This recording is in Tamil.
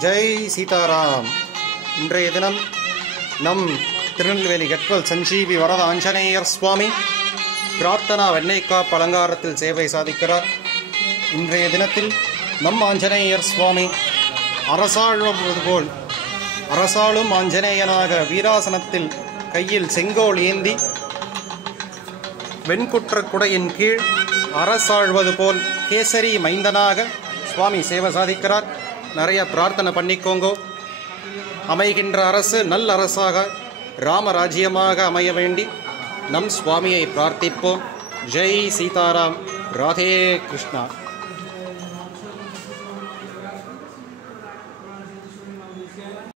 ஜெய் சீதாராம். இன்றைய தினம் நம் திருநெல்வேலி கட்வல் சஞ்சீவி வரத ஆஞ்சநேயர் சுவாமி பிரார்த்தனா வெண்ணெய்க்காப்பு அலங்காரத்தில் சேவை சாதிக்கிறார். இன்றைய தினத்தில் நம் ஆஞ்சநேயர் சுவாமி அரசாழ்வது போல் அரசாளும் ஆஞ்சநேயனாக வீராசனத்தில் கையில் செங்கோல் ஏந்தி வெண்குற்ற குடையின் கீழ் அரசாழ்வது போல் கேசரி மைந்தனாக சுவாமி சேவை சாதிக்கிறார். நிறைய பிரார்த்தனை பண்ணிக்கோங்கோ. அமைகின்ற அரசு நல் அரசாக ராமராஜ்யமாக அமைய வேண்டி நம் சுவாமியை பிரார்த்திப்போம். ஜெய் சீதாராம். ராதே கிருஷ்ணா.